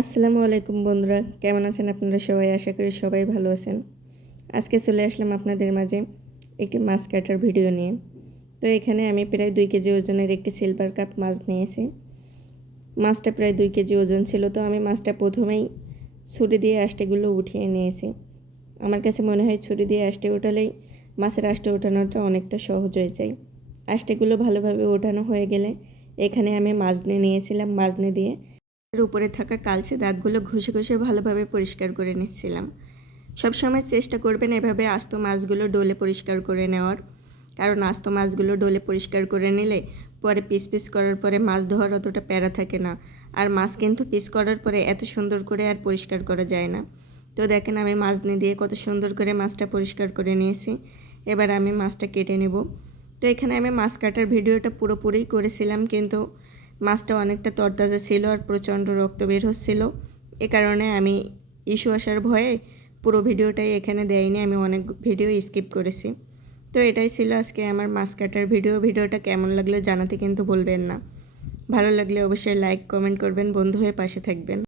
আসসালামু আলাইকুম বন্ধুরা, কেমন আছেন আপনারা সবাই? আশা করি সবাই ভালো আছেন। আজকে চলে আসলাম আপনাদের মাঝে একটি মাছ কাটার ভিডিও নিয়ে। তো এখানে আমি প্রায় 2 কেজি ওজনের একটি সিলভার কাপ মাছ নিয়েছি। মাছটা প্রায় 2 কেজি ওজন ছিল। তো আমি মাছটা প্রথমেই ছুরি দিয়ে আঁশটেগুলো উঠিয়ে নিয়েছি। আমার কাছে মনে হয় ছুরি দিয়ে আঁশটে ওঠালেই মাছের আঁশটে ওঠানোটা অনেকটা সহজ হয়ে যায়। আঁশটেগুলো ভালোভাবে ওঠানো হয়ে গেলে এখানে আমি মাজনি নিয়েছিলাম। মাজনি দিয়ে এর উপরে থাকা কালচে দাগগুলো ঘষে ঘষে ভালোভাবে পরিষ্কার করে নিচ্ছিলাম। সবসময় চেষ্টা করবেন এভাবে আস্ত মাছগুলো ডলে পরিষ্কার করে নেওয়ার, কারণ আস্ত মাছগুলো ডলে পরিষ্কার করে নিলে পরে পিস পিস করার পরে মাছ ধোয়ার অতটা প্যারা থাকে না। আর মাছ কিন্তু পিস করার পরে এত সুন্দর করে আর পরিষ্কার করা যায় না। তো দেখেন আমি মাজনি দিয়ে কত সুন্দর করে মাছটা পরিষ্কার করে নিয়েছি। এবার আমি মাছটা কেটে নেব। তো এখানে আমি মাছ কাটার ভিডিওটা পুরোপুরি করেছিলাম, কিন্তু মাছটা অনেকটা তরতাজা ছিল আর প্রচণ্ড রক্ত বের হচ্ছিল। এ কারণে আমি ইস্যু আসার ভয়ে পুরো ভিডিওটাই এখানে দেয়নি, আমি অনেক ভিডিও স্কিপ করেছি। তো এটাই ছিল আজকে আমার মাছ কাটার ভিডিওটা কেমন লাগলো জানাতে কিন্তু বলবেন না। ভালো লাগলে অবশ্যই লাইক কমেন্ট করবেন, বন্ধু হয়ে পাশে থাকবেন।